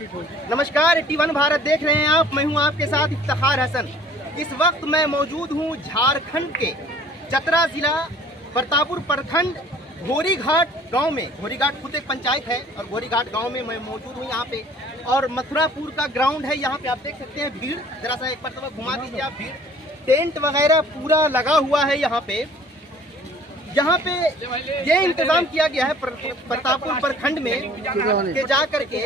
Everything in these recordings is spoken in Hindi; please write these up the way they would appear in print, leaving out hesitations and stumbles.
नमस्कार, 81 भारत देख रहे हैं आप। मैं हूं आपके साथ इफ्तिखार हसन। इस वक्त मैं मौजूद हूं झारखंड के चतरा जिला प्रतापपुर प्रखंड घोरीघाट गांव में। घोरीघाट खुद एक पंचायत है और घोरीघाट गांव में मैं मौजूद हूं यहाँ पे। और मथुरापुर का ग्राउंड है, यहाँ पे आप देख सकते हैं भीड़। जरा सा एक बार घुमा दीजिए आप। भीड़, टेंट वगैरह पूरा लगा हुआ है यहाँ पे। यहाँ पे ये इंतजाम किया गया है प्रतापपुर प्रखंड में के जा करके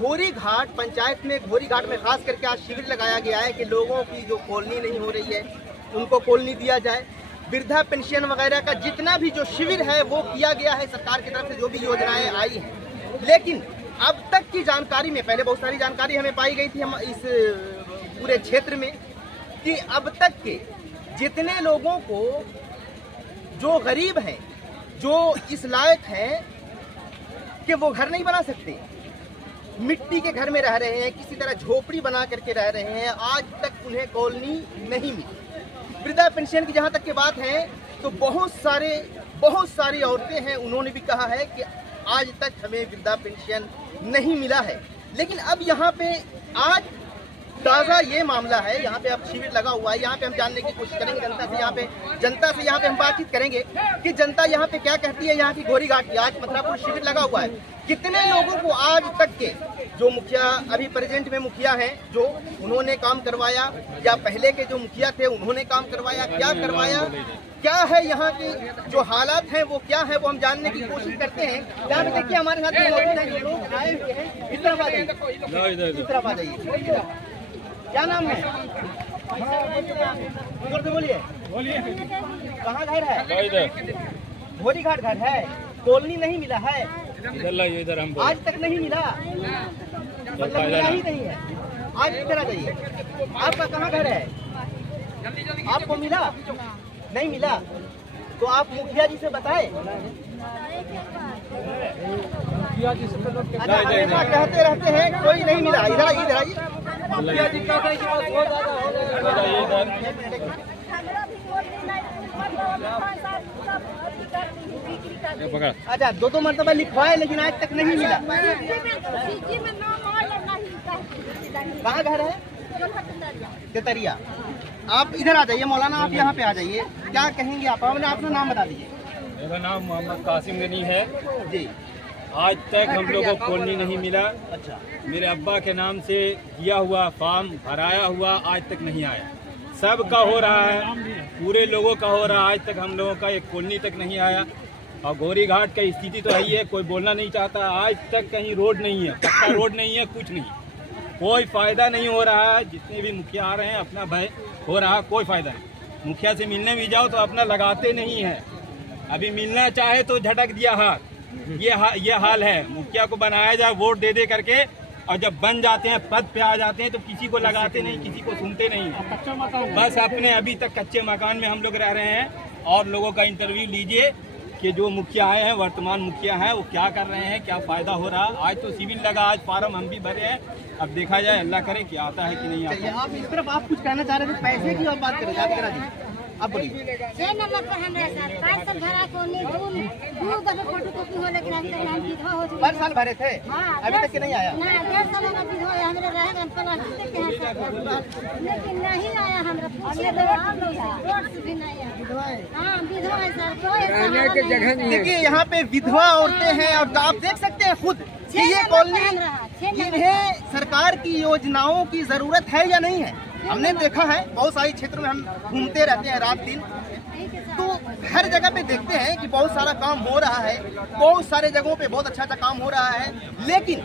घोरीघाट पंचायत में, घोरीघाट में खास करके आज शिविर लगाया गया है कि लोगों की जो कॉलोनी नहीं हो रही है उनको कॉलोनी दिया जाए। वृद्धा पेंशन वगैरह का जितना भी जो शिविर है वो किया गया है सरकार की तरफ से, जो भी योजनाएं आई हैं। लेकिन अब तक की जानकारी में, पहले बहुत सारी जानकारी हमें पाई गई थी हम इस पूरे क्षेत्र में, कि अब तक के जितने लोगों को, जो गरीब हैं, जो इस लायक हैं कि वो घर नहीं बना सकते, मिट्टी के घर में रह रहे हैं, किसी तरह झोपड़ी बना करके रह रहे हैं, आज तक उन्हें कॉलोनी नहीं मिली। वृद्धा पेंशन की जहाँ तक की बात है तो बहुत सारी औरतें हैं, उन्होंने भी कहा है कि आज तक हमें वृद्धा पेंशन नहीं मिला है। लेकिन अब यहाँ पे आज ताज़ा ये मामला है, यहाँ पे अब शिविर लगा हुआ है। यहाँ पे हम जानने की कोशिश करेंगे जनता से यहाँ पे हम बातचीत करेंगे कि जनता यहाँ पे क्या कहती है। यहाँ की घोरीघाट की आज मथुरापुर शिविर लगा हुआ है। कितने लोगों को आज तक के जो मुखिया, अभी प्रेजेंट में मुखिया हैं, जो उन्होंने काम करवाया, या पहले के जो मुखिया थे उन्होंने काम करवाया, क्या करवाया, क्या है यहाँ की जो हालात हैं वो क्या है, वो हम जानने की कोशिश करते हैं। यहाँ पे देखिए हमारे साथ मौजूद हैं, लोग आए हुए हैं। इस तरफ आ जाइए। क्या नाम है? उधर से बोलिए। कहाँ घर है? घोरीघाट घर है। कॉलोनी नहीं मिला है इधर हम आज तक नहीं मिला, मतलब मिला ही नहीं है। आज इधर आ जाइए। आपका कहाँ घर है? आपको मिला? नहीं मिला तो आप मुखिया जी से बताएं। अच्छा, हमेशा कहते रहते हैं कोई नहीं मिला। इधर आइए। मुखिया जी का बहुत ज्यादा हो जाएगा। अच्छा, दो मरतबा लिखवाए लेकिन आज तक नहीं मिला। कहाँ घर है? तेतरिया। आप इधर आ जाइए मौलाना, आप यहाँ पे आ जाइए। क्या कहेंगे आप? अपना नाम बता दीजिए। मेरा नाम मोहम्मद कासिम गनी है जी। आज तक हम लोगों को कॉलोनी नहीं मिला। अच्छा, मेरे अब्बा के नाम से किया हुआ फॉर्म भराया हुआ आज तक नहीं आया। सब का हो रहा है, पूरे लोगों का हो रहा है, आज तक हम लोगों का एक कॉलोनी तक नहीं आया। और घोरीघाट का स्थिति तो है, कोई बोलना नहीं चाहता। आज तक कहीं रोड नहीं है, पक्का रोड नहीं है, कुछ नहीं, कोई फायदा नहीं हो रहा है। जितने भी मुखिया आ रहे हैं अपना भय हो रहा, कोई फायदा नहीं। मुखिया से मिलने भी जाओ तो अपना लगाते नहीं है। अभी मिलना चाहे तो झटक दिया हाथ। ये हाल है। मुखिया को बनाया जाए वोट दे करके, और जब बन जाते हैं, पद पे आ जाते हैं, तो किसी को लगाते नहीं, किसी को सुनते नहीं। बस अपने अभी तक कच्चे मकान में हम लोग रह रहे हैं। और लोगों का इंटरव्यू लीजिए कि जो मुखिया आए हैं, वर्तमान मुखिया हैं, वो क्या कर रहे हैं, क्या फायदा हो रहा। आज तो सिविल लगा, आज फार्म हम भी भरे हैं। अब देखा जाए, अल्लाह करे कि आता है कि नहीं आता। आप इस तरफ आप कुछ कहना चाह रहे थे, पैसे की और बात करें, याद करा दीजिए। अब बोलिए। हर साल भरे थे, अभी तक के नहीं आया। लेकिन नहीं आया हमारा। देखिए यहाँ पे विधवा औरतें हैं, और आप देख सकते हैं खुद कि ये कॉलोनी, इन्हें सरकार की योजनाओं की जरूरत है या नहीं है। हमने देखा है बहुत सारे क्षेत्रों में, हम घूमते रहते हैं रात दिन, तो हर जगह पे देखते हैं कि बहुत सारा काम हो रहा है, बहुत सारे जगहों पे बहुत अच्छा काम हो रहा है। लेकिन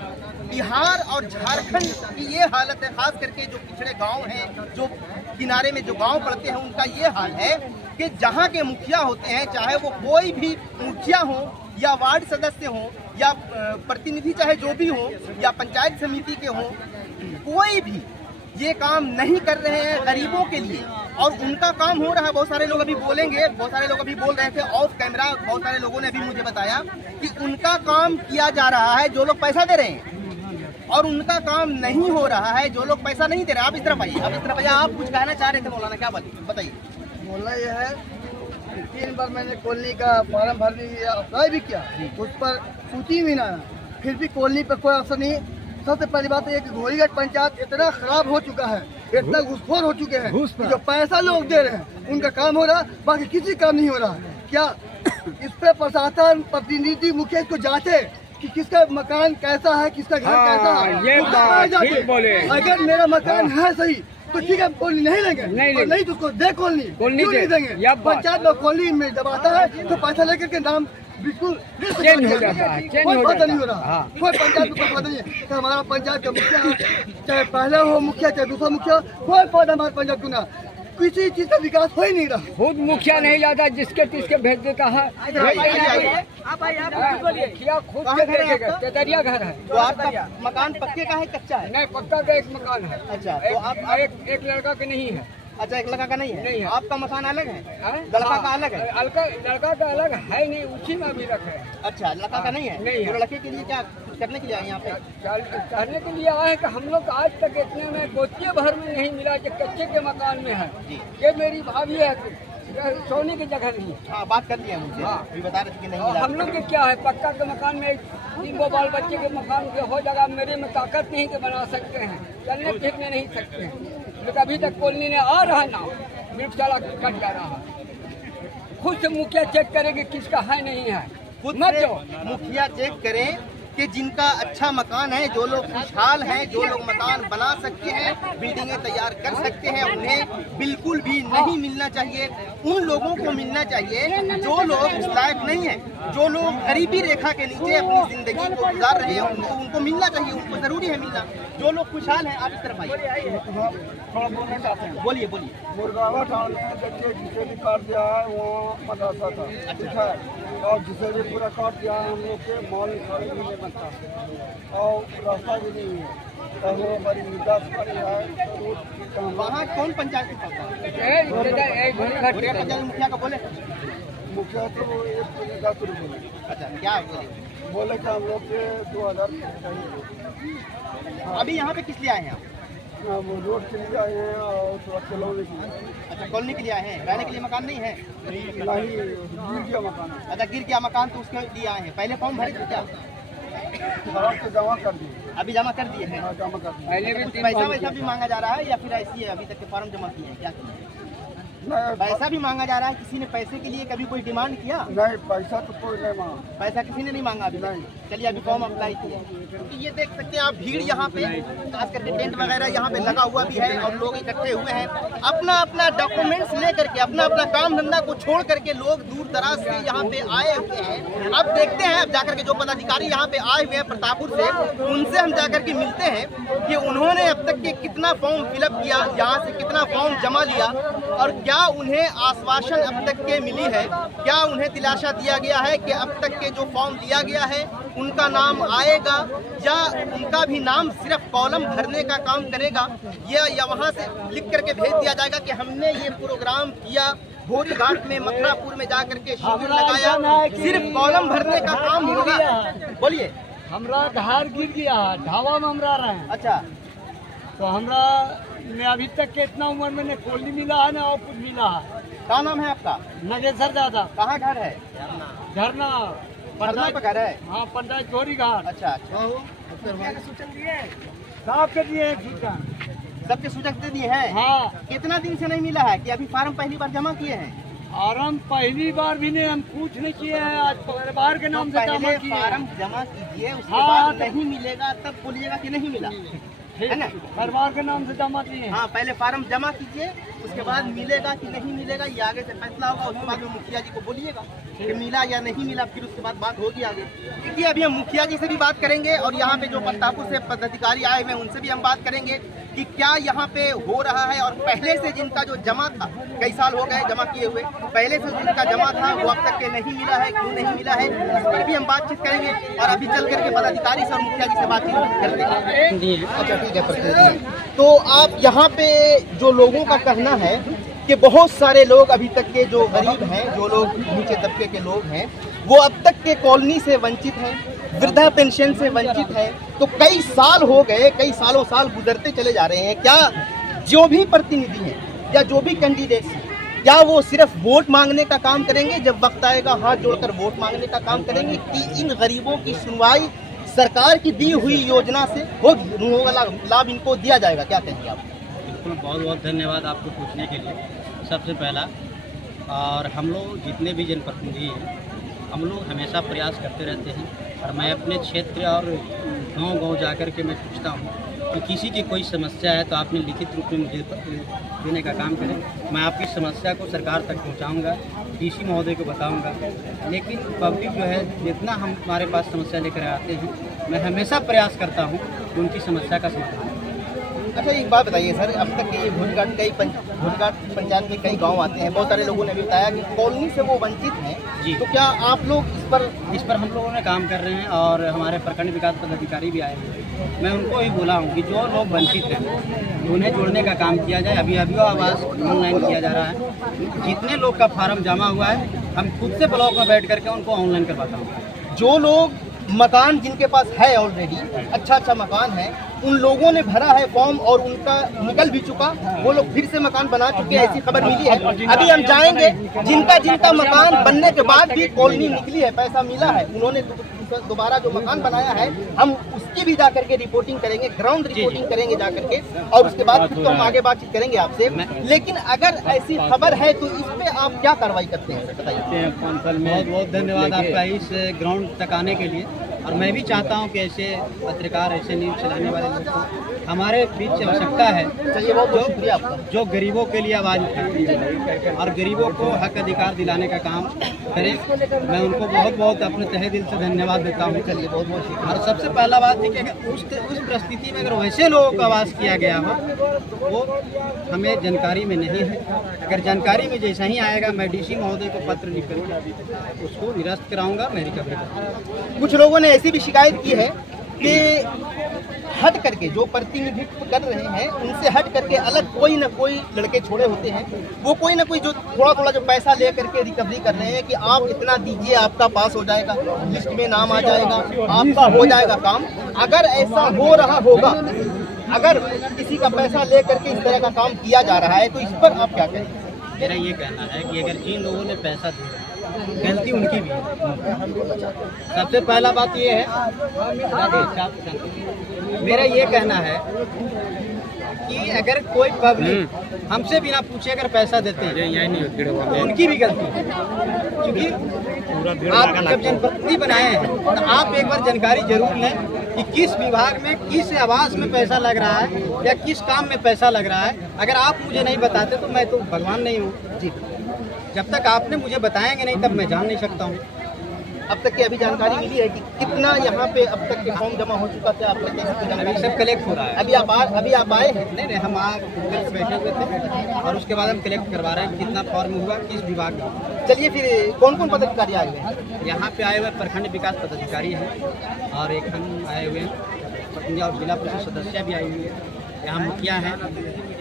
बिहार और झारखंड की ये हालत है, खास करके जो पिछड़े गांव हैं, जो किनारे में जो गांव पड़ते हैं, उनका ये हाल है कि जहां के मुखिया होते हैं, चाहे वो कोई भी मुखिया हो या वार्ड सदस्य हो या प्रतिनिधि, चाहे जो भी हो, या पंचायत समिति के हो, कोई भी ये काम नहीं कर रहे हैं गरीबों के लिए। और उनका काम हो रहा है। बहुत सारे लोग अभी बोलेंगे, बहुत सारे लोग अभी बोल रहे थे ऑफ कैमरा, बहुत सारे लोगों ने अभी मुझे बताया कि उनका काम किया जा रहा है जो लोग पैसा दे रहे हैं, और उनका काम नहीं हो रहा है जो लोग पैसा नहीं दे रहे। आप इस तरफ आइए, आप कुछ कहना चाह रहे थे मौलाना, क्या बताइए। बोलना यह है 3 बार मैंने कॉलोनी का फॉर्म भर लिया, अप्लाई भी किया, उस पर सूची भी ना, फिर भी कॉलोनी पर कोई अफसर नहीं सबसे पहली बात तो ये कि घोरीघाट पंचायत इतना खराब हो चुका है, इतना घूसखोर हो चुके हैं कि जो पैसा लोग दे रहे हैं उनका काम हो रहा, बाकी किसी काम नहीं हो रहा। क्या इस पे प्रशासन प्रतिनिधि मुखिया इसको जांचे कि किसका मकान कैसा है, किसका घर कैसा है। ये उसको वहाँ बात ठीक जाके, बोले। अगर मेरा मकान है सही तो ठीक है, कॉलोनी नहीं लेंगे, और नहीं तो उसको दे कॉलोनी क्यों नहीं देंगे। पंचायत में कॉलोनी में जब आता है तो पैसा लेकर के नाम बिल्कुल चेंज हो जाता है, चेंज कोई हो पता जाता नहीं हो है। रहा, हाँ। कोई पंचायत में कोई पता नहीं है कि हमारा पंचायत का मुखिया है, चाहे पहले हो मुखिया चाहे दूसरा मुखिया, कोई पता हमारे पंचायत चुना, किसी चीज का विकास हो ही नहीं रहा। खुद मुखिया नहीं जाता, जिसके तिसके भेज देता है। मुखिया खुद कहाँ से घर है देखेगा, आपका? तेतरिया घर है। तो आपका मकान पक्के का है कच्चा है? नहीं, पक्का का एक मकान है। अच्छा, तो आप एक लड़का के नहीं है। अच्छा, एक लड़का का नहीं है? नहीं है। आपका मकान अलग है? हाँ? लड़का का अलग है? लड़का का अलग है नहीं, उसी में अभी रखे है। अच्छा, लड़का का नहीं है? नहीं है। तो लड़के के लिए क्या कुछ करने के लिए आए यहाँ पे? कहने के लिए आए कि हम लोग आज तक इतने में गोतिये भर में नहीं मिला जो कच्चे के मकान में है। जी। ये मेरी भाभी है, सोने की जगह नहीं है। हाँ, बात कर लिया मुझे। हाँ। अभी बता रहे थे कि नहीं और मिला। हम लोग के क्या है, पक्का के मकान में 3 बाल बच्चे के मकान के हो जाएगा, मेरे में ताकत नहीं के बना सकते हैं, चलने फिरने नहीं सकते हैं। लेकिन अभी तक कॉलोनी ने आ रहा ना, मिर्चाला कट जा रहा है। खुद से मुखिया चेक करेंगे किसका है नहीं है। खुद मत से जाओ। मुखिया चेक करें कि जिनका अच्छा मकान है, जो लोग खुशहाल हैं, जो लोग मकान बना सकते हैं, बिल्डिंगें तैयार कर सकते हैं, उन्हें बिल्कुल भी नहीं मिलना चाहिए। उन लोगों को मिलना चाहिए जो लोग उस लायक नहीं है, जो लोग गरीबी रेखा के नीचे अपनी जिंदगी को गुजार रहे हैं, उनको मिलना चाहिए, उनको जरूरी है मिलना। जो लोग खुशहाल हैं, आप इस तरफ आइए। थोड़ा बोलना चाहते हैं। बोलिए बोलिए। मुर्गावा टाउन में देखिए जिसे भी काट दिया है वहाँ मदरसा था, ठीक है, और जिसे भी पूरा काट दिया है हम लोग के मॉल खड़े भी नहीं बनता और रास्ता भी नहीं है, और वो बड़ी निदास पड़ी है। रोड की काम वहाँ कौन पंचायत में पड़ता है? घोरीघाट पूरे पंचायत मुखिया को बोले? मुखिया तो वो एक बोले 10 रुपये अच्छा, क्या बोले? बोले कि हम लोग के 2000 अभी यहाँ पे किस लिए आए हैं आप? वो रोड के लिए आए हैं और थोड़ा चलाने के लिए। अच्छा, कॉलोनी के लिए आए हैं, रहने के लिए मकान नहीं है? नहीं, गिर गया मकान, अच्छा, गिर गया मकान तो उसके लिए आए हैं। पहले फॉर्म भरे थे क्या? खराब से जमा कर दिए। अभी जमा कर दिए हैं? हाँ, जमा कर दिए। पहले भी कुछ 3 पैसा वैसा भी मांगा जा रहा है या फिर ऐसी है अभी तक के फॉर्म जमा किए हैं? क्या किए हैं? नहीं, पैसा भी मांगा जा रहा है? किसी ने पैसे के लिए कभी कोई डिमांड किया? नहीं, पैसा तो कोई नहीं मांगा। पैसा किसी ने नहीं मांगा अभी तक? चलिए, अभी फॉर्म अप्लाई किए। क्योंकि ये देख सकते हैं आप, भीड़ यहाँ पे खास करके टेंट वगैरह यहाँ पे लगा हुआ भी है और लोग इकट्ठे हुए हैं। अपना अपना डॉक्यूमेंट्स ले करके, अपना अपना काम धंधा को छोड़ करके लोग दूर दराज से यहाँ पे आए हुए हैं। अब देखते हैं, अब जाकर के जो पदाधिकारी यहाँ पे आए हुए हैं प्रतापपुर से, उनसे हम जाकर के मिलते हैं कि उन्होंने अब तक के कितना फॉर्म फिलअप किया, यहाँ से कितना फॉर्म जमा लिया और क्या उन्हें आश्वासन अब तक के मिली है, क्या उन्हें दिलासा दिया गया है कि अब तक के जो फॉर्म लिया गया है उनका नाम आएगा या उनका भी नाम सिर्फ कॉलम भरने का काम करेगा, या वहाँ से लिख करके भेज दिया जाएगा कि हमने ये प्रोग्राम किया, घोरीघाट में मथुरापुर में जाकर के शिविर लगाया, सिर्फ कॉलम भरने का काम होगा। बोलिए। हमरा धार गिर गया, ढावा में हमरा रहे हैं, अच्छा, तो हमरा ने अभी तक के इतना उम्र में कॉलोनी मिला है ना और कुछ मिला है। क्या नाम है आपका? नगेसर दादा, कहाँ घर है? धरना पटना पे घर है? हाँ, पंचायत घोरीघाट। अच्छा अच्छा, साफ कर दिए सूचना। सबके सूचक दे दिए हैं? हाँ, कितना दिन से नहीं मिला है कि अभी फार्म पहली बार जमा किए हैं? आराम पहली बार भी नहीं, हम कुछ नहीं किए हैं, आज परिवार के नाम से जमा पहले किए हैं। फार्म जमा कीजिए, उसके हाँ, बाद तो- नहीं मिलेगा तब बोलिएगा कि नहीं मिला, है ना? परिवार के नाम से जमा किए हैं। हाँ, पहले फार्म जमा कीजिए, उसके बाद मिलेगा कि नहीं मिलेगा ये आगे से फैसला होगा। उसके बाद में मुखिया जी को बोलिएगा कि मिला या नहीं मिला, फिर उसके बाद बात होगी आगे। क्योंकि अभी हम मुखिया जी से भी बात करेंगे और यहाँ पे जो प्रतापपुर से पदाधिकारी आए हुए हैं उनसे भी हम बात करेंगे कि क्या यहाँ पे हो रहा है और पहले से जिनका जो जमा था, कई साल हो गए जमा किए हुए, पहले से जिनका जमा था वो अब तक के नहीं मिला है, क्यों नहीं मिला है, इस पर भी हम बातचीत करेंगे। और अभी चल करके पदाधिकारी से और मुखिया जी से बातचीत करते हैं। अच्छा, ठीक है प्रतिनिधि। तो आप यहाँ पे जो लोगों का कहना है कि बहुत सारे लोग अभी तक के जो गरीब हैं, जो लोग नीचे तबके के लोग हैं, वो अब तक के कॉलोनी से वंचित हैं, वृद्धा पेंशन से वंचित है। तो कई साल हो गए, कई सालों साल गुजरते चले जा रहे हैं। क्या जो भी प्रतिनिधि हैं या जो भी कैंडिडेट्स हैं, क्या वो सिर्फ वोट मांगने का काम करेंगे, जब वक्त आएगा हाथ जोड़कर वोट मांगने का काम करेंगे, कि इन गरीबों की सुनवाई सरकार की दी हुई योजना से होगा लाभ इनको दिया जाएगा, क्या कहेंगे आप? बिल्कुल, बहुत बहुत धन्यवाद आपको पूछने के लिए। सबसे पहला, और हम लोग जितने भी जनप्रतिनिधि हैं, हम लोग हमेशा प्रयास करते रहते हैं, और मैं अपने क्षेत्र और गांव-गांव जाकर के मैं पूछता हूं कि किसी की कोई समस्या है तो आपने लिखित रूप में मुझे देने का काम करें। मैं आपकी समस्या को सरकार तक पहुंचाऊंगा, डीसी महोदय को बताऊंगा। लेकिन पब्लिक जो है, जितना हमारे पास समस्या लेकर आते हैं, मैं हमेशा प्रयास करता हूं कि उनकी समस्या का समाधान। अच्छा, एक बात बताइए सर, अब तक ये घोड़ीघाट पंचायत में कई गांव आते हैं, बहुत सारे लोगों ने भी बताया कि कॉलोनी से वो वंचित हैं जी। तो क्या आप लोग इस पर हम लोगों ने काम कर रहे हैं, और हमारे प्रखंड विकास पदाधिकारी भी आए हैं। मैं उनको ही बोला हूँ कि जो लोग वंचित हैं उन्हें जोड़ने का काम किया जाए। अभी आवास ऑनलाइन किया जा रहा है। जितने लोग का फार्म जमा हुआ है, हम खुद से ब्लॉक में बैठ करके उनको ऑनलाइन करवाता हूँ। जो लोग मकान जिनके पास है ऑलरेडी, अच्छा मकान है, उन लोगों ने भरा है फॉर्म और उनका निकल भी चुका, वो लोग फिर से मकान बना चुके हैं, ऐसी खबर मिली है। अभी हम जाएंगे जिनका मकान बनने के बाद भी कॉलोनी निकली है, पैसा मिला है, उन्होंने दोबारा जो मकान बनाया है, हम उसकी भी जाकर के रिपोर्टिंग करेंगे, ग्राउंड रिपोर्टिंग करेंगे जाकर के, और उसके बाद फिर तो हम आगे बातचीत करेंगे आपसे। लेकिन अगर ऐसी खबर है तो इस पे आप क्या कार्रवाई करते हैं, बताइए। बहुत बहुत धन्यवाद आपका इस ग्राउंड तक आने के लिए। और मैं भी चाहता हूं कि ऐसे पत्रकार, ऐसे न्यूज़ चलाने वाले लोग को हमारे बीच आवश्यकता है। चलिए, बहुत शुक्रिया आपका। जो गरीबों के लिए आवाज़ उठाती है और गरीबों को हक अधिकार दिलाने का काम करें, मैं उनको बहुत बहुत अपने तहे दिल से धन्यवाद देता हूँ। चलिए, बहुत बहुत शुक्रिया। और सबसे पहला बात है कि अगर उस परिस्थिति में अगर वैसे लोगों को आवाज़ किया गया हो, वो हमें जानकारी में नहीं है। अगर जानकारी में जैसा ही आएगा, मैं डीसी महोदय को पत्र लिख कर उसको निरस्त कराऊंगा, मैं रिकवरी करूँगा। कुछ लोगों ने ऐसी भी शिकायत की है कि हट करके जो प्रतिनिधित्व कर रहे हैं, उनसे हट करके अलग कोई न कोई लड़के छोड़े होते हैं, वो कोई न कोई जो थोड़ा जो पैसा ले करके रिकवरी कर रहे हैं कि आप इतना दीजिए, आपका पास हो जाएगा, लिस्ट में नाम आ जाएगा, आपका हो जाएगा काम। अगर ऐसा हो रहा होगा, अगर किसी का पैसा ले करके इस तरह का काम किया जा रहा है, तो इस पर आप क्या कहेंगे? मेरा ये कहना है कि अगर जिन लोगों ने पैसा दिया, गलती उनकी भी है। सबसे पहला बात ये है, मेरा ये कहना है कि अगर कोई पब्लिक हमसे बिना पूछे अगर पैसा देते हैं, तो उनकी भी गलती है। क्योंकि आप जब जनप्रतिनिधि बनाए हैं, तो आप एक बार जानकारी जरूर लें कि किस विभाग में, किस आवास में पैसा लग रहा है या किस काम में पैसा लग रहा है। अगर आप मुझे नहीं बताते तो मैं तो भगवान नहीं हूँ जी। जब तक आपने मुझे बताएंगे नहीं, तब मैं जान नहीं सकता हूँ। अब तक की अभी जानकारी मिली है कि कितना यहाँ पे अब तक के फॉर्म जमा हो चुका था? आप अभी सब कलेक्ट हो रहा है। अभी आप आए हैं? नहीं, हम बैठे हुए थे और उसके बाद हम कलेक्ट करवा रहे हैं कितना फॉर्म हुआ, किस विभाग में। चलिए, फिर कौन कौन पदाधिकारी आए हुए हैं? यहाँ पे आए हुए प्रखंड विकास पदाधिकारी हैं, और एक हम आए हुए हैं, और जिला परिषद सदस्य भी आई हुई है, यहाँ मुखिया हैं,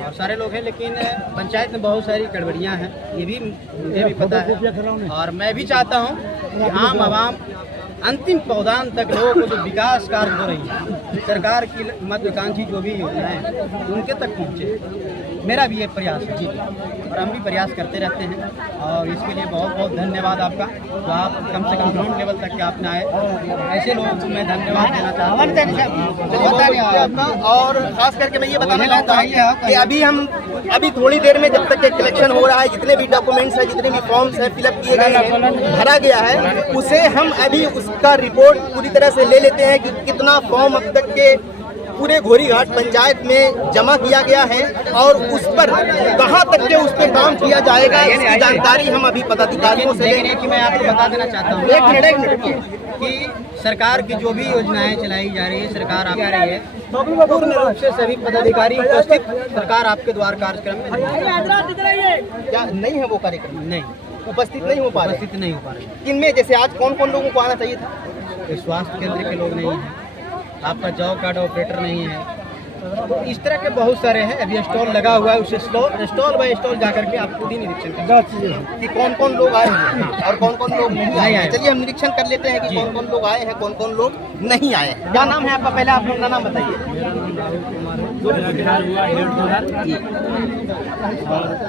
और सारे लोग हैं। लेकिन पंचायत में बहुत सारी गड़बड़ियाँ हैं, ये भी मुझे भी पता है। और मैं भी चाहता हूँ कि आम आवाम अंतिम पौधान तक लोगों को जो विकास कार्य हो रही है, सरकार की महत्वाकांक्षी जो भी योजनाएं उनके तक पहुँचे, मेरा भी ये प्रयास है जी। और हम भी प्रयास करते रहते हैं, और इसके लिए बहुत बहुत धन्यवाद आपका। तो आप कम से कम ग्राउंड लेवल तक के आपने आए, ऐसे लोगों को मैं धन्यवाद देना चाहता हूँ। और खास करके मैं ये बताना चाहता हूँ कि अभी थोड़ी देर में जब तक कलेक्शन हो रहा है, जितने भी डॉक्यूमेंट्स हैं, जितने भी फॉर्म्स हैं फिलअप किए गए हैं, भरा गया है, उसे हम अभी उसका रिपोर्ट पूरी तरह से ले लेते हैं कि कितना फॉर्म अब तक के पूरे घोड़ीघाट पंचायत में जमा किया गया है और उस पर कहां तक के उस पर काम किया जाएगा, इसकी जानकारी हम अभी पदाधिकारियों से लेंगे। कि मैं आपको बता देना चाहता हूँ एक मिनट कि सरकार की जो भी योजनाएं चलाई जा रही है, सरकार आ रही है, पूर्ण रूप से सभी पदाधिकारी उपस्थित सरकार आपके द्वार कार्यक्रम में क्या नहीं है? वो कार्यक्रम नहीं उपस्थित नहीं हो पा रहे? उपस्थित नहीं हो पा रहे। किनमें, जैसे आज कौन कौन लोगों को आना चाहिए था? स्वास्थ्य केंद्र के लोग नहीं हैं, आपका जॉब कार्ड ऑपरेटर नहीं है, तो इस तरह के बहुत सारे हैं। अभी स्टॉल लगा हुआ है, उसे स्टॉल बाय स्टॉल जाकर के आप खुद ही निरीक्षण करें कि कौन कौन लोग आए हैं और कौन कौन लोग नहीं आए हैं। चलिए, हम निरीक्षण कर लेते हैं कि कौन कौन लोग आए हैं, कौन कौन लोग नहीं आए हैं। क्या नाम है आपका? पहले आप अपना नाम बताइए।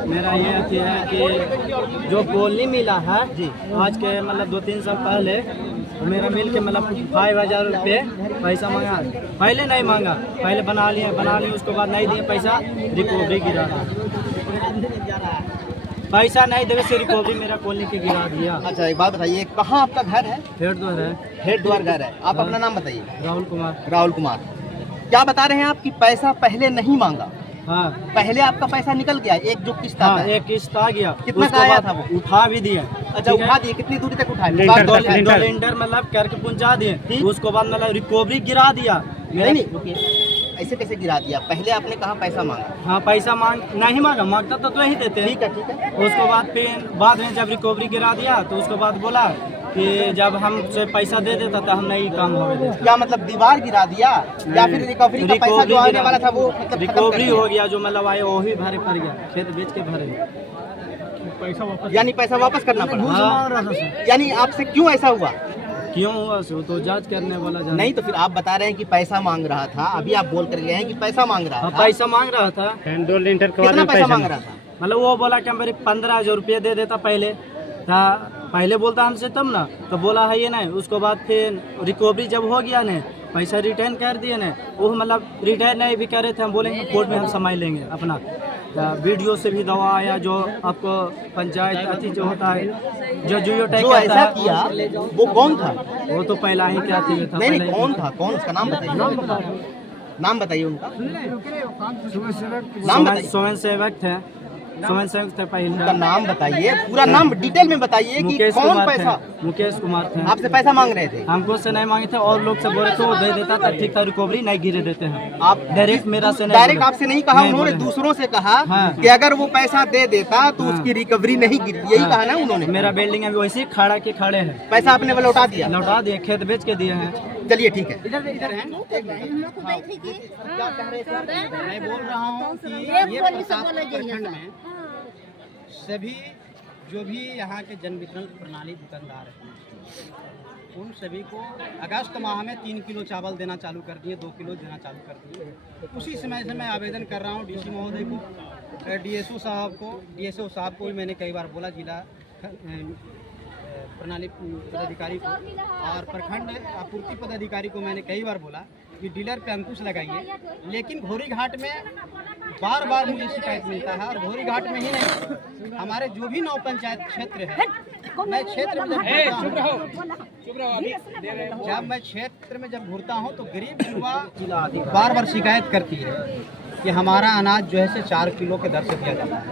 मेरा ये है कि जो कॉलोनी मिला है जी, आज के मतलब 2-3 साल पहले मेरा मिल के मतलब 5000 रुपये पैसा मांगा। पहले नहीं मांगा, पहले बना लिए उसके बाद नहीं दिए पैसा, रिकवरी गिरा दिया। पैसा नहीं देवे से रिकवरी मेरा कॉलोनी के गिरा दिया। अच्छा एक बात बताइए, कहाँ आपका घर है? हेड द्वार है। हेड द्वार घर है। आप अपना नाम बताइए। राहुल कुमार। राहुल कुमार, क्या बता रहे हैं आप कि पैसा पहले नहीं मांगा? हाँ, पहले आपका पैसा निकल गया, एक जो किस्त आता हाँ, है। एक किस्त आ गया। कितना उसके का आया बाद था वो? उठा भी दिए। अच्छा उठा दिए, कितनी दूरी तक उठाए? सिलेंडर मतलब करके पहुंचा दिए। उसके बाद मतलब रिकवरी गिरा दिया। नहीं रुकिए, ऐसे कैसे गिरा दिया? पहले आपने कहा पैसा मांगा। हाँ, पैसा नहीं मांगता तो ही देते। ठीक है। उसके बाद फिर बाद में जब रिकवरी गिरा दिया तो उसके बाद बोला कि जब हमसे पैसा दे देता तो हम नहीं काम हो गए। क्या मतलब दीवार गिरा दिया या फिर रिकवरी का पैसा जो आने वाला था वो मतलब रिकवरी हो गया, जो मतलब आए वही भरे पड़ गया, खेत बेच के भरे। यानी पैसा वापस करना पड़ा। यानी आपसे क्यों ऐसा हुआ? क्यों हुआ सो तो जांच करने वाला जाने। नहीं तो फिर आप बता रहे हैं कि पैसा मांग रहा था, अभी आप बोल कर गए हैं कि पैसा मांग रहा था। पैसा मांग रहा था। कितना पैसा मांग रहा था? मतलब वो बोला कि मेरे 15,000 रुपये दे देता पहले बोलता हमसे तब ना, तो बोला है ये नहीं। उसके बाद फिर रिकवरी जब हो गया ने, पैसा रिटर्न कर दिए ने, वो मतलब रिटर्न नहीं भी कर रहे थे। हम बोलेंगे कोर्ट में हम संभाल लेंगे अपना। वीडियो से भी दवा आया, जो आपको पंचायत अति जो होता है जो ऐसा किया वो कौन था? वो तो पहला ही क्या थी था। नहीं कौन था? कौन? उसका नाम बताइए। नाम बताइए उनका। नाम बताइए। स्वयं सेवक थे पहले। उनका नाम बताइए, पूरा नाम डिटेल में बताइए कि कौन पैसा? मुकेश कुमार थे। आपसे पैसा मांग रहे थे? हमको से नहीं मांगे थे, और लोग से बोले थे वो दे देता था, ठीक था, रिकवरी नहीं गिरे देते हैं। आप डायरेक्ट मेरा से डायरेक्ट आपसे नहीं कहा, उन्होंने दूसरों से कहा हाँ। कि अगर वो पैसा दे देता तो उसकी रिकवरी नहीं गिरी, यही कहा ना उन्होंने? मेरा बिल्डिंग अभी वैसे ही खड़े हैं। पैसा आपने वो लौटा दिया? लौटा दिए, खेत बेच के दिए हैं। चलिए ठीक है। मैं बोल रहा हूँ कि ये प्रखंड में सभी जो भी यहाँ के जन वितरण प्रणाली दुकानदार हैं, उन सभी को अगस्त माह में 3 किलो चावल देना चालू कर दिए, 2 किलो देना चालू कर दिए। उसी समय से मैं आवेदन कर रहा हूँ डीसी महोदय को, डीएसओ साहब को भी मैंने कई बार बोला, जिला प्रणाली पदाधिकारी को और प्रखंड आपूर्ति पदाधिकारी को मैंने कई बार बोला कि डीलर पे अंकुश लगाइए। लेकिन घोरी घाट में बार बार मुझे शिकायत मिलता है, और घोरी घाट में ही नहीं, हमारे जो भी 9 पंचायत क्षेत्र है, मैं क्षेत्र में जब घूरता हूँ तो गरीब युवा बार बार शिकायत करती है कि हमारा अनाज जो है से 4 किलो के दर से दिया जाता है,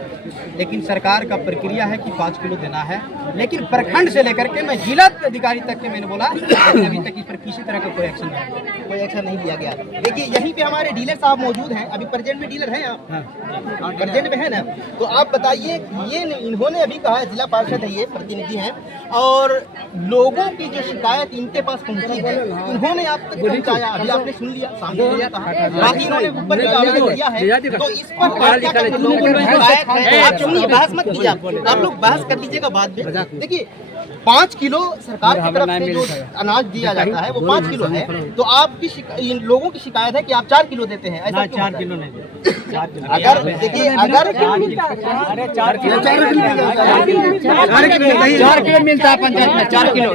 लेकिन सरकार का प्रक्रिया है कि 5 किलो देना है। लेकिन प्रखंड से लेकर के मैं जिला अधिकारी तक के मैंने बोला, अभी तक इस पर किसी तरह का कोई एक्शन नहीं लिया गया। देखिए यहीं पे हमारे डीलर साहब मौजूद हैं, अभी प्रेजेंट में डीलर हैं आप? हाँ। प्रेजेंट में है ना? तो आप बताइए, ये इन्होंने अभी कहा, जिला पार्षद है, ये प्रतिनिधि हैं, और लोगों की जो शिकायत इनके पास पहुंची है, इन्होंने आप तक पहुंचाया, अभी आपने सुन लिया, सामने लिया, बाकी इन्होंने ऊपर दिया है। तो इस पर आप सुनिए, बहस मत कीजिए, आप लोग बहस कर लीजिएगा बाद में। देखिए 5 किलो सरकार की तरफ से जो अनाज दिया जाता है वो 5 किलो है, तो आपकी इन लोगों की शिकायत है कि आप 4 किलो देते हैं। ऐसा 4 किलो नहीं देते। अगर देखिए, अगर 4 किलो मिलता है पंचायत में, 4 किलो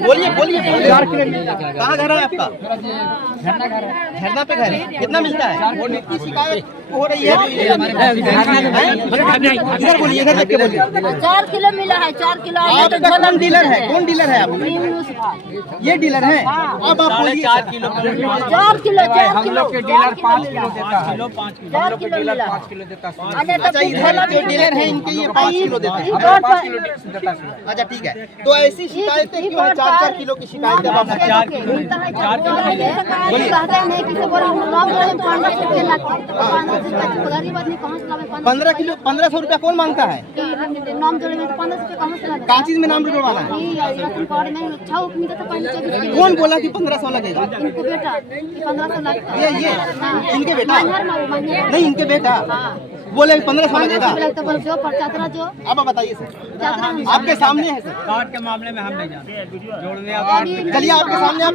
बोलिए 4 किलो मिलता है। कहाँ घर है आपका? झरना पे घर है। कितना मिलता है? वो की शिकायत हो रही है, इधर बोलिए, इधर देख के बोलिए। 4 किलो मिला है, 4 किलो। आपका कौन डीलर है? कौन डीलर है आपका? ये डीलर है। अब आप बोलिए 4 किलो। 4 किलो हम लोग के डीलर 5 किलो देता है। 4 किलो 5 किलो देता है। अच्छा, इधर जो डीलर है इनके ये 5 किलो देते हैं। 5 किलो देता है। अच्छा ठीक है, तो ऐसी शिकायतें क्यों है? 4 किलो की शिकायत है? 4 किलो गरीब आदमी कहाँ से लावे? 15 किलो 1500 रुपया कौन मांगता है? नाम जोड़े में 1500 रुपये कहाँ से लावे? कहाँ चीज में नाम जुड़वाना है? राशन कार्ड में 6 मिलता था पहले 24 कौन बोला कि 1500 लगेगा? इनको बेटा कि 1500 लगता है। ये इनके बेटा? नहीं, नहीं, इनके बेटा बोले 1500 लगेगा। जो अब बताइए सर, आपके सामने है सर। कार्ड के मामले में हम नहीं जानते जोड़ने। चलिए आपके सामने आप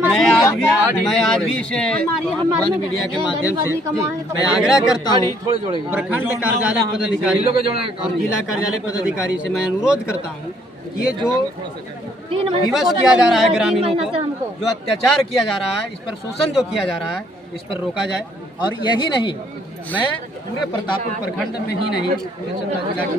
मैं आज भी इसे वन मीडिया के माध्यम से मैं आग्रह करता हूँ प्रखंड कार्यालय पदाधिकारी और जिला कार्यालय पदाधिकारी से मैं अनुरोध करता हूँ ये जो 3 महीने विवश से किया जा रहा है तीन ग्रामीणों महीने से हमको। को, जो अत्याचार किया जा रहा है, इस पर शोषण जो किया जा रहा है, इस पर रोका जाए। और यही नहीं, मैं पूरे प्रतापपुर प्रखंड में ही नहीं, चतरा जिला की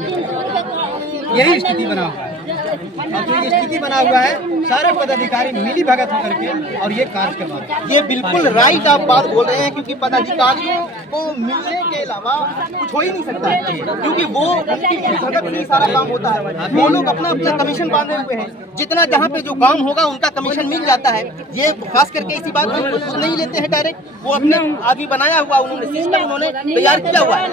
यही स्थिति बना हुआ है। और जो ये स्थिति बना हुआ है, सारे पदाधिकारी मिली भगत होकर के और ये कार्य करवा रहे हैं। ये बिल्कुल राइट आप बात बोल रहे हैं, क्योंकि पदाधिकारियों को मिलने के अलावा कुछ हो ही नहीं सकता है, क्योंकि वो उनकी भगत से ही सारा काम होता है। वो लोग अपना अपना कमीशन बांधे हुए हैं, जितना जहाँ पे जो काम होगा उनका कमीशन मिल जाता है। ये खास करके इसी बात को नहीं लेते हैं डायरेक्ट, वो अपने आदमी बनाया हुआ, उन्होंने सिस्टम उन्होंने तैयार किया हुआ है।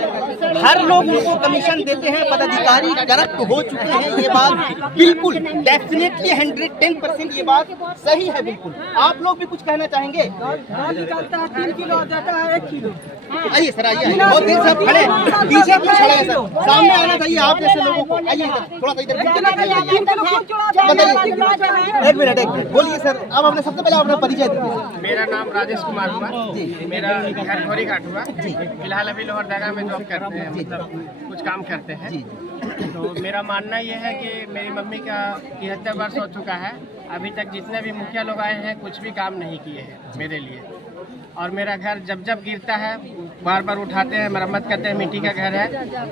हर लोग उनको कमीशन देते हैं, पदाधिकारी करप्ट हो चुके हैं। ये बात बिल्कुल डेफिनेटली 110% ये बात सही है। बिल्कुल आप लोग भी कुछ कहना चाहेंगे? 3 किलो देता है 1 किलो। आइए सर, आइए, बहुत देर से आप खड़े पीछे कुछ खड़े हैं सर, सामने आना चाहिए आप जैसे लोगों को। आइए इधर, थोड़ा सा इधर बताइए। एक मिनट बोलिए सर, अब आपने सबसे पहले अपना परिचय दीजिए। मेरा नाम राजेश कुमार हुआ जी, मेरा घर घोरी घाट हुआ जी। फिलहाल अभी लोहरदगा में जॉब करते हैं, मतलब कुछ काम करते हैं जी। तो मेरा मानना ये है कि मेरी मम्मी का 73 वर्ष हो चुका है, अभी तक जितने भी मुखिया लोग आए हैं कुछ भी काम नहीं किए हैं मेरे लिए। और मेरा घर जब जब गिरता है बार बार उठाते हैं, मरम्मत करते हैं, मिट्टी का घर है,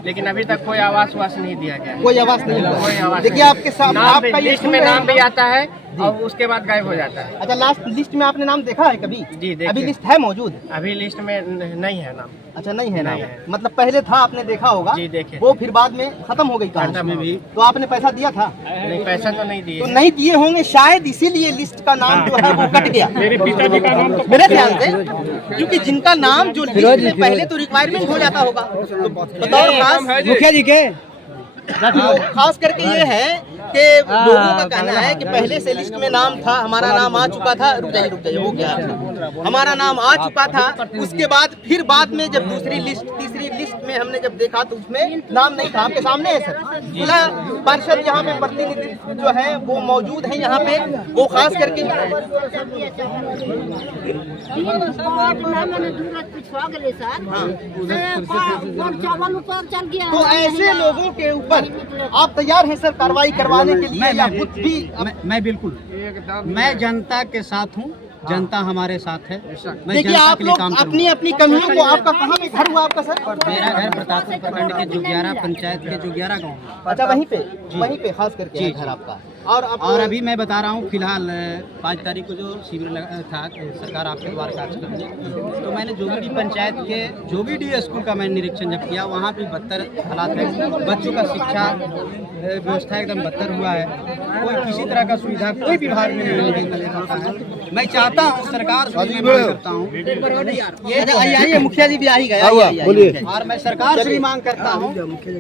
लेकिन अभी तक कोई आवास वास नहीं दिया गया। कोई आवाज नहीं, कोई आवास देखिए आपके सामने आपका लिस्ट में नाम भी आता है और उसके बाद गायब हो जाता है। अच्छा, लास्ट लिस्ट में आपने नाम देखा है कभी? जी देखिए। अभी लिस्ट है मौजूद? अभी लिस्ट में नहीं है नाम। अच्छा, नहीं है नाम, नहीं है। मतलब पहले था, आपने देखा होगा जी देखे। वो फिर बाद में खत्म हो गई खत्म हो गई। तो आपने पैसा दिया था? नहीं, पैसा तो नहीं दिए। तो नहीं दिए होंगे शायद, इसीलिए लिस्ट का नाम जो है वो कट गया मेरे पिताजी का नाम, तो मेरे ख्याल से, क्योंकि जिनका नाम जो लिस्ट में पहले तो रिक्वायरमेंट हो जाता होगा। तो बतौर खास मुखिया जी के खास करके ये है कि लोगों का कहना है कि पहले से लिस्ट में नाम था, हमारा नाम आ चुका था। रुक जाइए हो गया, हमारा नाम आ चुका था। उसके बाद फिर बाद में जब दूसरी लिस्ट तीसरी लिस्ट में हमने जब देखा तो उसमें नाम नहीं था। आपके सामने है सर, जिला पार्षद यहाँ पे प्रतिनिधि जो है वो मौजूद है यहाँ पे, वो खास करके तो ऐसे लोगों के ऊपर आप तैयार हैं सर कार्रवाई करवाने के लिए या कुछ भी? मैं बिल्कुल, मैं जनता के साथ हूँ, जनता हमारे साथ है। मैं देखिए जनता आप के लिए लोग काम अपनी अपनी कमियों को, आपका कहाँ पे घर हुआ आपका सर? मेरा घर प्रतापपुर प्रखंड के जुग्यारा पंचायत के जुग्यारा गाँव। अच्छा, वहीं पे खास करके है घर आपका। और अभी मैं बता रहा हूँ, फिलहाल 5 तारीख को जो शिविर लगा था सरकार आपके द्वारा कार्यक्रम, तो मैंने जोगीडी पंचायत के जोगीडी स्कूल का मैंने निरीक्षण जब किया, वहाँ भी बदतर हालात है। बच्चों का शिक्षा व्यवस्था एकदम बदतर हुआ है, कोई किसी तरह का सुविधा कोई विभाग में नहीं मिल पाता है। मैं चाहता हूँ सरकार से भी मांग करता हूँ, ये मुखिया जी भी आ ही गए, बोलिए। और मैं सरकार से भी मांग करता हूँ,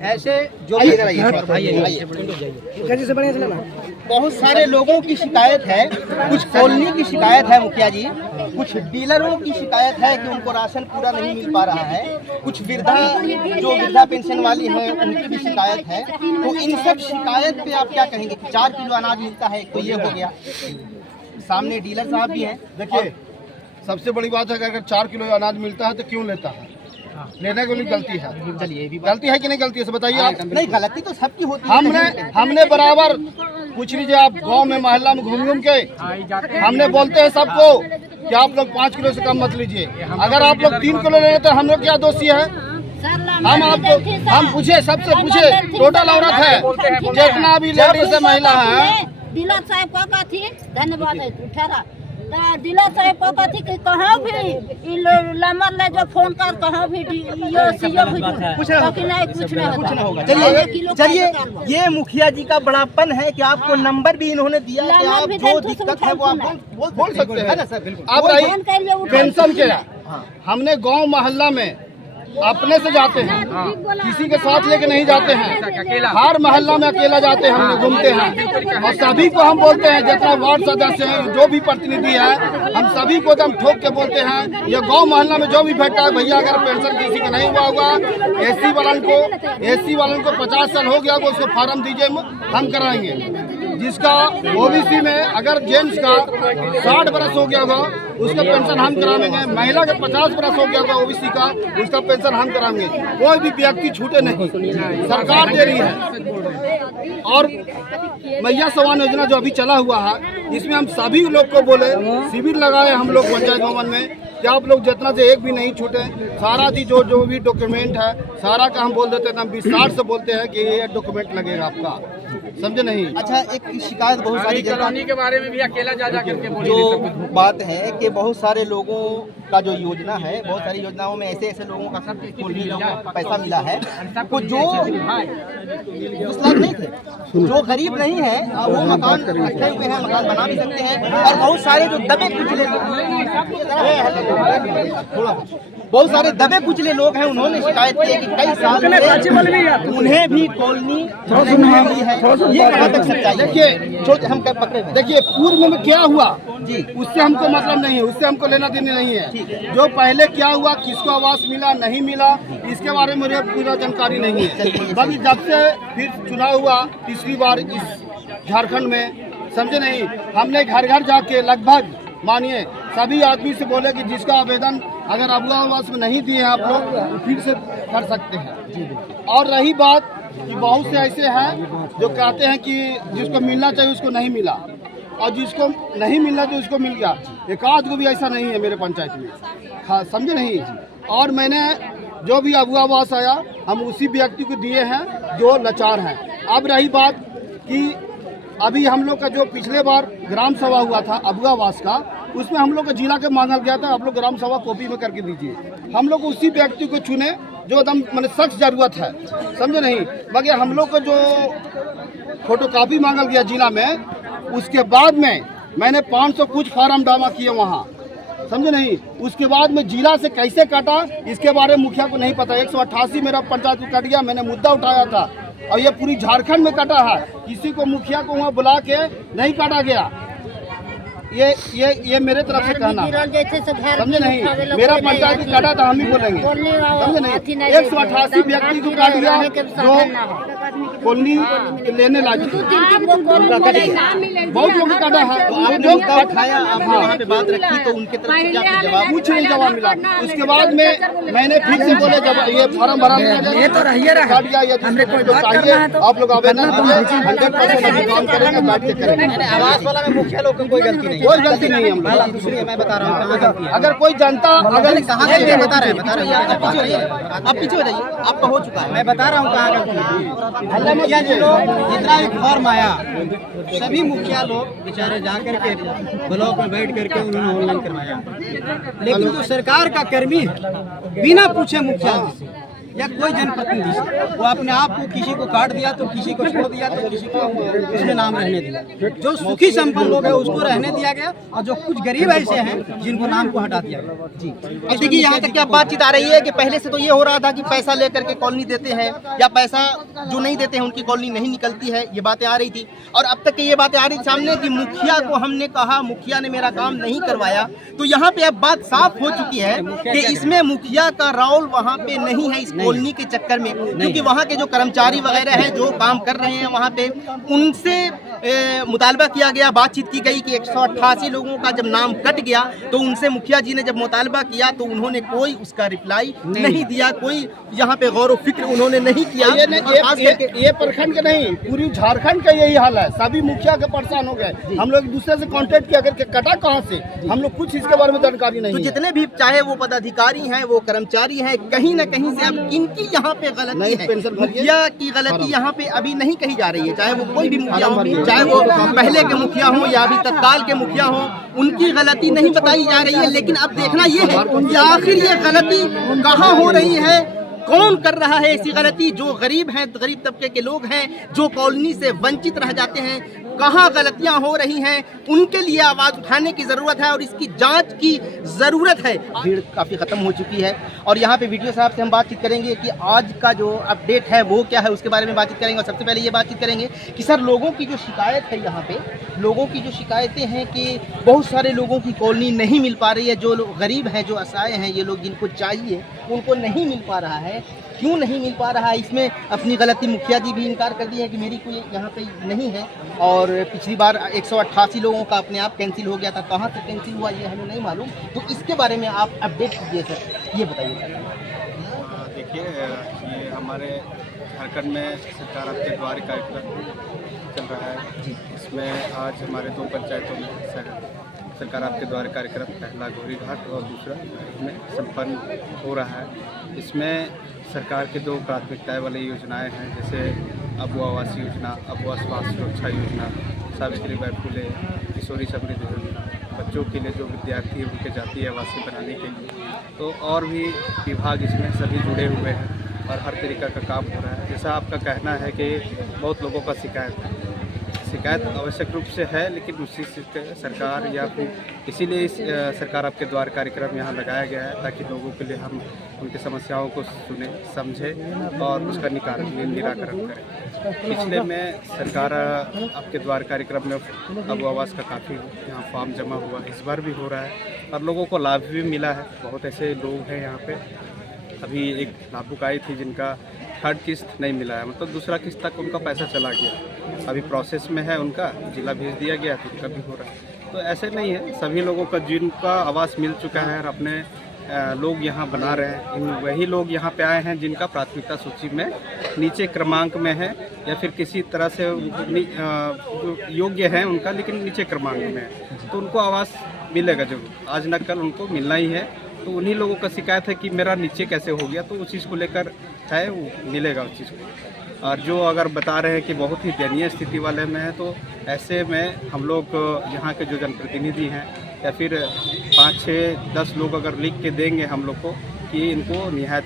ऐसे जो बहुत सारे लोगों की शिकायत है, कुछ कॉलोनी की शिकायत है मुखिया जी, कुछ डीलरों की शिकायत है कि उनको राशन पूरा नहीं मिल पा रहा है, कुछ वृद्धा पेंशन वाली है उनकी भी शिकायत है। तो इन सब शिकायत पे आप क्या कहेंगे कि 4 किलो अनाज मिलता है, तो ये हो गया। सामने डीलर साहब भी हैं। देखिए, सबसे बड़ी बात है कि अगर 4 किलो अनाज मिलता है तो क्यों लेता है? लेने के लिए गलती है। चलिए, गलती है कि नहीं गलती है बताइए आप। नहीं, गलती तो सबकी होती है। हमने बराबर पूछ लीजिए, आप गांव में मोहल्ला में घूम के हमने बोलते हैं सबको कि आप लोग 5 किलो से कम मत लीजिए। अगर आप लोग 3 किलो ले तो हम लोग क्या दोषी है? हम पूछे, सबसे पूछे, टोटल औरत है जितना भी लेडीज है, महिला है। डीलर साहब को कथी धन्यवाद डीलर साहब को कथी कि कहाँ भी लमर ले जो फोन कर कहाँ भी कुछ नहीं होगा। चलिए, ये मुखिया जी का बड़ापन है कि आपको नंबर भी इन्होंने दिया कि आप जो दिक्कत है वो आप बोल सकते हैं ना सर। आप पेंशन के हमने गांव मोहल्ला में अपने से जाते हैं, किसी के साथ लेके नहीं जाते हैं। हर मोहल्ला में अकेला जाते हैं, हम घूमते हैं और सभी को हम बोलते हैं, जितना वार्ड सदस्य हैं, जो भी प्रतिनिधि है, हम सभी को एकदम ठोक के बोलते हैं। ये गांव मोहल्ला में जो भी बैठा है, भैया अगर पेंशन किसी का नहीं हुआ होगा, एससी वालों को 50 साल हो गया, उसको फार्म दीजिए, हम कराएंगे। जिसका ओबीसी में अगर जेंट्स का 60 बरस हो गया होगा उसका पेंशन हम कराएंगे, महिला का 50 बरस हो गया होगा ओबीसी का उसका पेंशन हम कराएंगे। कोई भी व्यक्ति छूटे नहीं, सरकार दे रही है। और मैया समान योजना जो अभी चला हुआ है इसमें हम सभी लोग को बोले, शिविर लगाए हम लोग पंचायत भवन में कि आप लोग जितना से एक भी नहीं छूटे, सारा चीज जो भी डॉक्यूमेंट है सारा का हम बोल देते हैं, हम विस्तार से बोलते हैं कि ये डॉक्यूमेंट लगेगा आपका, समझे नहीं। अच्छा, एक शिकायत बहुत सारी कॉलोनी के बारे में भी अकेला जा करके बोली जो बात है कि बहुत सारे लोगों का जो योजना है, बहुत सारी योजनाओं में ऐसे लोगों का पैसा मिला है तो जो उस लायक नहीं थे, जो गरीब नहीं है वो मकान रखे हुए हैं, मकान बना भी सकते हैं। और बहुत सारे जो दबे कुचले बहुत सारे दबे कुचले लोग हैं, उन्होंने शिकायत की है कि कई साल से उन्हें भी कॉलोनी नहीं मिली है। ये कहाँ तक सच्चाई है? देखिए हम कब पकड़े हुए? देखिए पूर्व में क्या हुआ जी, उससे हमको मतलब नहीं है, उससे हमको लेना देना नहीं है। जो पहले क्या हुआ, किसको आवास मिला नहीं मिला, इसके बारे में मुझे पूरा जानकारी नहीं है। बाकी जब से फिर चुनाव हुआ तीसरी बार इस झारखंड में, समझे नहीं, हमने घर घर जाके लगभग मानिए सभी आदमी से बोले कि जिसका आवेदन अगर अबुआ आवास में नहीं दिए आप लोग तो फिर से कर सकते हैं। और रही बात कि बहुत से ऐसे हैं जो कहते हैं कि जिसको मिलना चाहिए उसको नहीं मिला, और जिसको नहीं मिलना चाहिए उसको मिल गया। एक आध को भी ऐसा नहीं है मेरे पंचायत में, समझे नहीं। और मैंने जो भी अबुआ आवास आया हम उसी व्यक्ति को दिए हैं जो लाचार हैं। अब रही बात कि अभी हम लोग का जो पिछले बार ग्राम सभा हुआ था अबुआ आवास का, उसमें हम लोग का जिला के मांगा गया था आप लोग ग्राम सभा कॉपी में करके दीजिए। हम लोग उसी व्यक्ति को चुने जो एकदम मैंने सख्त जरूरत है, समझे नहीं। बाकी हम लोग को जो फोटो कॉपी मांगा गया जिला में, उसके बाद में मैंने 500 कुछ फार्म जमा किए वहाँ, समझे नहीं। उसके बाद में जिला से कैसे काटा इसके बारे में मुखिया को नहीं पता। 188 मेरा पंचायत को कट गया, मैंने मुद्दा उठाया था और ये पूरी झारखंड में काटा है, किसी को मुखिया को वहाँ बुला के नहीं काटा गया। ये मेरे तरफ से कहना, समझे नहीं। मेरा पंचायत काटा था, हम ही बोलेंगे, समझे नहीं। 188 व्यक्ति को काट दिया जो कॉलोनी लेने लायक, बहुत लोग काटा है। जो उठाया आपने वहाँ पे बात रखी तो उनके तरफ से क्या जवाब? कुछ नहीं जवाब मिला। उसके बाद में मैंने फिर से बोले जब ये फॉर्म भरा ये तो रहिए रहा काट गया, ये जो चाहिए आप लोग आवेदन दीजिए, 100% अभी काम करेंगे, बैठ के करेंगे। आवास वाला में मुखिया लोग कोई गलती नहीं, कोई गलती नहीं है हम लोग। दूसरी मैं बता रहा हूँ, अगर कोई जनता अगर कहाँ गलती बता रहे हैं, आप पीछे हो जाइए, आपका हो चुका है, मैं बता रहा हूँ कहाँ गलती। मुखिया जी लोग जितना भी फॉर्म आया सभी मुखिया लोग बेचारे जा करके ब्लॉक में बैठ करके उन्होंने ऑनलाइन करवाया, लेकिन जो सरकार का कर्मी बिना पूछे मुखिया से या कोई जनप्रतिनिधि से वो अपने आप को किसी को काट दिया तो किसी को छोड़ दिया तो किसी को उसमें नाम रहने दिया। जो सुखी संपन्न लोग है उसको रहने दिया गया और जो कुछ गरीब ऐसे हैं जिनको नाम को हटा दिया गया। जी, अब देखिए यहाँ तक क्या बातचीत आ रही है कि पहले से तो ये हो रहा था कि पैसा लेकर के कॉलोनी देते हैं या पैसा जो नहीं देते हैं उनकी कॉलोनी नहीं निकलती है, ये बातें आ रही थी। और अब तक ये बातें आ रही थी सामने कि मुखिया को हमने कहा, मुखिया ने मेरा काम नहीं करवाया। तो यहाँ पे अब बात साफ हो चुकी है कि इसमें मुखिया का रोल वहाँ पे नहीं है इस कॉलोनी के चक्कर में, क्योंकि वहाँ के जो कर्मचारी वगैरह हैं जो काम कर रहे हैं वहाँ पे उनसे मुतालबा किया गया, बातचीत की गई कि 188 लोगों का जब नाम कट गया तो उनसे मुखिया जी ने जब मुतालबा किया तो उन्होंने कोई उसका रिप्लाई नहीं दिया, कोई यहाँ पे गौर फिक्र उन्होंने नहीं किया। ये प्रखंड का नहीं पूरी झारखंड का यही हाल है, सभी मुखिया के परेशान हो गए। हम लोग एक दूसरे से कांटेक्ट किया करके कटा कहाँ से, हम लोग कुछ इसके बारे में जानकारी नहीं। तो जितने भी चाहे वो पदाधिकारी हैं वो कर्मचारी हैं, कहीं न कहीं से अब इनकी यहाँ पे गलती है, मुखिया की गलती यहाँ पे अभी नहीं कही जा रही है, चाहे वो कोई भी मुखिया हो, चाहे वो पहले के मुखिया हो या अभी तत्काल के मुखिया हो, उनकी गलती नहीं बताई जा रही है। लेकिन अब देखना ये है कि आखिर ये गलती कहाँ हो रही है, कौन कर रहा है ऐसी गलती। जो गरीब हैं, गरीब तबके के लोग हैं जो कॉलोनी से वंचित रह जाते हैं, कहाँ गलतियां हो रही हैं, उनके लिए आवाज उठाने की जरूरत है और इसकी जांच की जरूरत है। भीड़ काफी खत्म हो चुकी है और यहाँ पे वीडियो साहब से हम बातचीत करेंगे कि आज का जो अपडेट है वो क्या है, उसके बारे में बातचीत करेंगे। और सबसे पहले ये बातचीत करेंगे कि सर लोगों की जो शिकायत है, यहाँ पे लोगों की जो शिकायतें हैं कि बहुत सारे लोगों की कॉलोनी नहीं मिल पा रही है, जो लोग गरीब हैं, जो असहाय हैं, ये लोग जिनको चाहिए उनको नहीं मिल पा रहा है। क्यों नहीं मिल पा रहा है, इसमें अपनी गलती मुखिया जी भी इनकार कर दी है कि मेरी कोई यहाँ पे नहीं है। और पिछली बार 188 लोगों का अपने आप कैंसिल हो गया था, कहाँ से कैंसिल हुआ ये हमें नहीं मालूम। तो इसके बारे में आप अपडेट कीजिए सर, ये बताइए सर। देखिए, ये हमारे झारखंड में सरकार आपके द्वार कार्यक्रम चल रहा है। इसमें आज हमारे 2 पंचायतों में सरकार आपके द्वार कार्यक्रम, पहला घोरी घाट और दूसरा इसमें संपन्न हो रहा है। इसमें सरकार के 2 प्राथमिकताएं वाली योजनाएं हैं, जैसे अबुआ आवास योजना, अबुआ स्वास्थ्य सुरक्षा योजना, सावित्रीबाई फुले किशोरी समृद्धि योजना, बच्चों के लिए जो विद्यार्थी हैं उनके जातीय आवासीय बनाने के लिए। तो और भी विभाग इसमें सभी जुड़े हुए हैं और हर तरीक़ा का काम हो रहा है। जैसा आपका कहना है कि बहुत लोगों का शिकायत आवश्यक रूप से है, लेकिन उसी से सरकार या फिर इसीलिए इस सरकार आपके द्वार कार्यक्रम यहाँ लगाया गया है, ताकि लोगों के लिए हम उनकी समस्याओं को सुने, समझें और उसका निराकरण करें। पिछले में सरकार आपके द्वार कार्यक्रम में अब आवास का काफ़ी यहाँ फॉर्म जमा हुआ, इस बार भी हो रहा है और लोगों को लाभ भी मिला है। बहुत ऐसे लोग हैं यहाँ पे, अभी एक लाभुक आई थी जिनका 3rd किस्त नहीं मिला है, मतलब दूसरा किस्त तक उनका पैसा चला गया, अभी प्रोसेस में है, उनका जिला भेज दिया गया तो उनका भी हो रहा है। तो ऐसे नहीं है, सभी लोगों का जिनका आवास मिल चुका है और अपने लोग यहाँ बना रहे हैं, वही लोग यहाँ पे आए हैं जिनका प्राथमिकता सूची में नीचे क्रमांक में है या फिर किसी तरह से योग्य है उनका, लेकिन नीचे क्रमांक में है, तो उनको आवास मिलेगा जरूर, आज न कल उनको मिलना ही है। तो उन्हीं लोगों का शिकायत है कि मेरा नीचे कैसे हो गया, तो उस चीज़ को लेकर है वो मिलेगा उस चीज़ को। और जो अगर बता रहे हैं कि बहुत ही दयनीय स्थिति वाले में है, तो ऐसे में हम लोग यहाँ के जो जनप्रतिनिधि हैं या फिर 5, 6, 10 लोग अगर लिख के देंगे हम लोग को कि इनको निहायत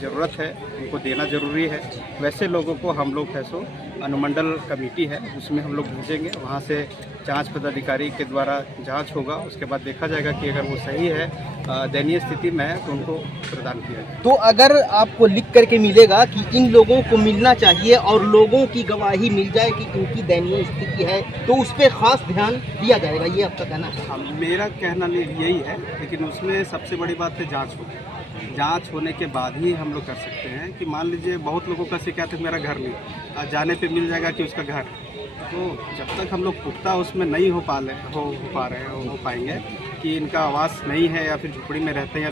ज़रूरत है, उनको देना ज़रूरी है, वैसे लोगों को हम लोग है सो अनुमंडल कमेटी है उसमें हम लोग भेजेंगे, वहाँ से जांच पदाधिकारी के द्वारा जांच होगा, उसके बाद देखा जाएगा कि अगर वो सही है, दयनीय स्थिति में है, तो उनको प्रदान किया जाए। तो अगर आपको लिख करके मिलेगा कि इन लोगों को मिलना चाहिए और लोगों की गवाही मिल जाए कि इनकी दयनीय स्थिति है, तो उस पर खास ध्यान दिया जाएगा, ये आपका कहना है? मेरा कहना यही है, लेकिन उसमें सबसे बड़ी बात है जाँच होगी। जांच होने के बाद ही हम लोग कर सकते हैं कि मान लीजिए बहुत लोगों का शिकायत है मेरा घर नहीं, जाने पे मिल जाएगा कि उसका घर, तो जब तक हम लोग पुख्ता उसमें नहीं हो पाएंगे कि इनका आवास नहीं है या फिर झुपड़ी में रहते हैं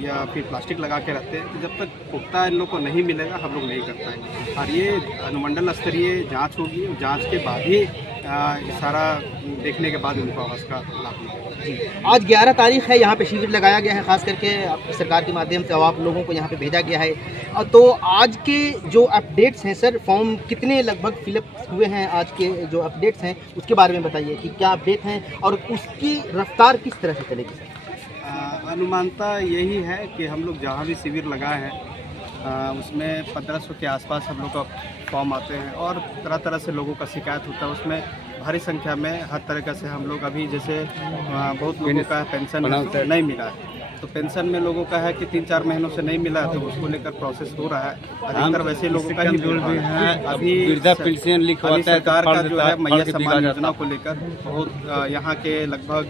या फिर प्लास्टिक लगा के रहते हैं, तो जब तक पुख्ता इन लोग को नहीं मिलेगा हम लोग नहीं कर पाएंगे। और ये अनुमंडल स्तरीय जाँच होगी, जाँच के बाद ही सारा देखने के बाद उनको आवास का लाभ मिलेगा। आज 11 तारीख है, यहाँ पे शिविर लगाया गया है, खास करके सरकार के माध्यम से आप लोगों को यहाँ पे भेजा गया है। तो आज के जो अपडेट्स हैं सर, फॉर्म कितने लगभग फिलअप हुए हैं, आज के जो अपडेट्स हैं उसके बारे में बताइए कि क्या अपडेट हैं और उसकी रफ्तार किस तरह से चलेगी सर? अनुमानता यही है कि हम लोग जहाँ भी शिविर लगाए हैं उसमें 1500 के आसपास हम लोग का फॉर्म आते हैं और तरह तरह से लोगों का शिकायत होता है। उसमें भारी संख्या में हर तरह से हम लोग अभी जैसे बहुत लोगों का पेंशन नहीं मिला है, तो पेंशन में लोगों का है कि 3-4 महीनों से नहीं मिला, तो उसको लेकर प्रोसेस हो रहा है। अधिकतर वैसे लोगों का ही भी है। अभी सरकार का जो है मैया सम्मान योजना को लेकर बहुत यहाँ के लगभग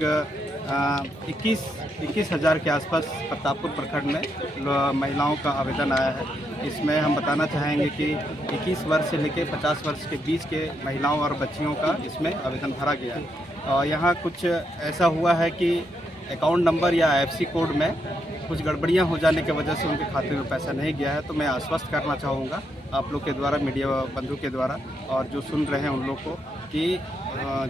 21,000 के आसपास प्रतापपुर प्रखंड में महिलाओं का आवेदन आया है। इसमें हम बताना चाहेंगे कि 21 वर्ष से लेकर 50 वर्ष के बीच के महिलाओं और बच्चियों का इसमें आवेदन भरा गया है। और यहाँ कुछ ऐसा हुआ है कि अकाउंट नंबर या IFSC कोड में कुछ गड़बड़ियाँ हो जाने की वजह से उनके खाते में पैसा नहीं गया है। तो मैं आश्वस्त करना चाहूँगा आप लोग के द्वारा, मीडिया बंधु के द्वारा और जो सुन रहे हैं उन लोग को कि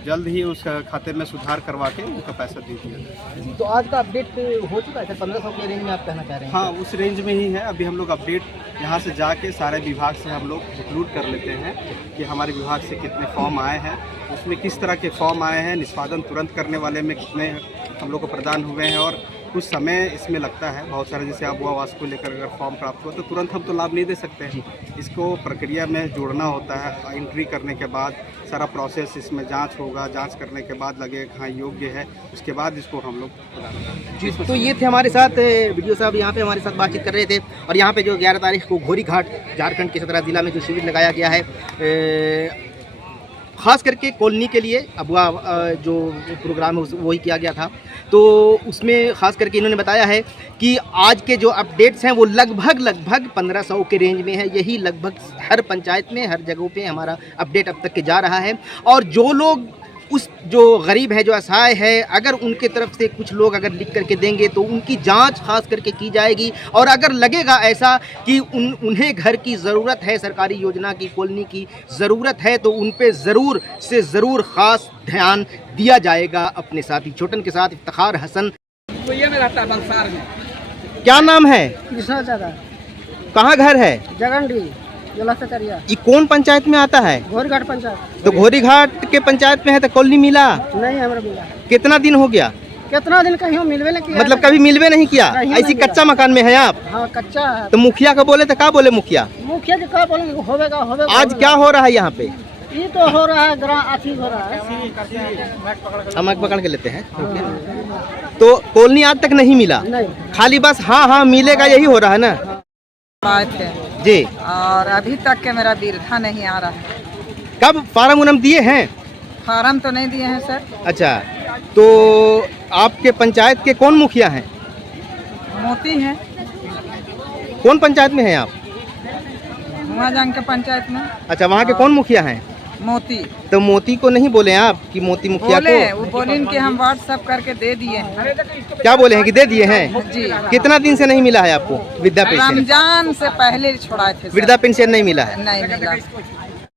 जल्द ही उस खाते में सुधार करवा के उनका पैसा दे दिया जाए। तो आज का अपडेट हो चुका है सर, 1500 के रेंज में आप कहना चाह रहे हैं? हाँ, उस रेंज में ही है। अभी हम लोग अपडेट यहाँ से जाके सारे विभाग से हम लोग इंक्लूड कर लेते हैं कि हमारे विभाग से कितने फॉर्म आए हैं, उसमें किस तरह के फॉर्म आए हैं, निष्पादन तुरंत करने वाले में कितने हम लोग को प्रदान हुए हैं और कुछ समय इसमें लगता है। बहुत सारे जैसे आबू आवास को लेकर अगर फॉर्म प्राप्त हुआ तो तुरंत हम तो लाभ नहीं दे सकते हैं, इसको प्रक्रिया में जोड़ना होता है। एंट्री करने के बाद सारा प्रोसेस, इसमें जांच होगा, जांच करने के बाद लगेगा हाँ योग्य है, उसके बाद इसको हम लोग प्रदान करेंगे। तो ये थे हमारे साथ वीडियो साहब, यहाँ पे हमारे साथ बातचीत कर रहे थे। और यहाँ पे जो 11 तारीख को घोरी घाट झारखंड के 17 जिला में जो शिविर लगाया गया है ख़ास करके कॉलोनी के लिए अब जो प्रोग्राम है वही किया गया था, तो उसमें ख़ास करके इन्होंने बताया है कि आज के जो अपडेट्स हैं वो लगभग 1500 के रेंज में है। यही लगभग हर पंचायत में, हर जगहों पे हमारा अपडेट अब तक के जा रहा है। और जो लोग उस जो गरीब है, जो असहाय है, अगर उनके तरफ से कुछ लोग अगर लिख करके देंगे तो उनकी जांच खास करके की जाएगी। और अगर लगेगा ऐसा कि उन्हें घर की ज़रूरत है, सरकारी योजना की, कॉलोनी की ज़रूरत है, तो उन पे ज़रूर से ज़रूर ख़ास ध्यान दिया जाएगा। अपने साथी छोटन के साथ इफ्तिखार हसन। क्या नाम है? कहाँ घर है? जगंडी जिला सकरिया। ये कौन पंचायत में आता है? घोरीघाट पंचायत। तो घोरीघाट के पंचायत में है तो कॉलोनी मिला नहीं? हमारा मिला। कितना दिन हो गया? कितना दिन कहीं मिलवे नहीं किया। मतलब कभी मिलवे नहीं किया? ऐसी कच्चा मकान में है आप? हाँ कच्चा है। तो मुखिया का बोले तो क्या बोले मुखिया? मुखिया जी क्या बोलेंगे? होवेगा होवेगा। आज क्या हो रहा है यहाँ पे? ये तो हो रहा है अथी हो रहा है। हम पकड़ के लेते हैं। तो कॉलोनी आज तक नहीं मिला? नहीं। खाली बस हाँ हाँ मिलेगा यही हो रहा है ना? आए थे जी। और अभी तक के मेरा वृद्धा नहीं आ रहा है। कब फार्म उनम दिए हैं? फार्म तो नहीं दिए हैं सर। अच्छा, तो आपके पंचायत के कौन मुखिया हैं? मोती हैं। कौन पंचायत में हैं आप? हुआजांग के पंचायत में। अच्छा, वहाँ के कौन मुखिया हैं? मोती। तो मोती को नहीं बोले आप कि मोती मुखिया बोले, को? वो बोले कि हम व्हाट्सएप करके दे दिए हैं। क्या बोले हैं कि दे दिए हैं? जी। कितना दिन से नहीं मिला है आपको वृद्धा पेंशन? रमजान से पहले छोड़ाए थे सर। वृद्धा पेंशन नहीं मिला है? नहीं मिला।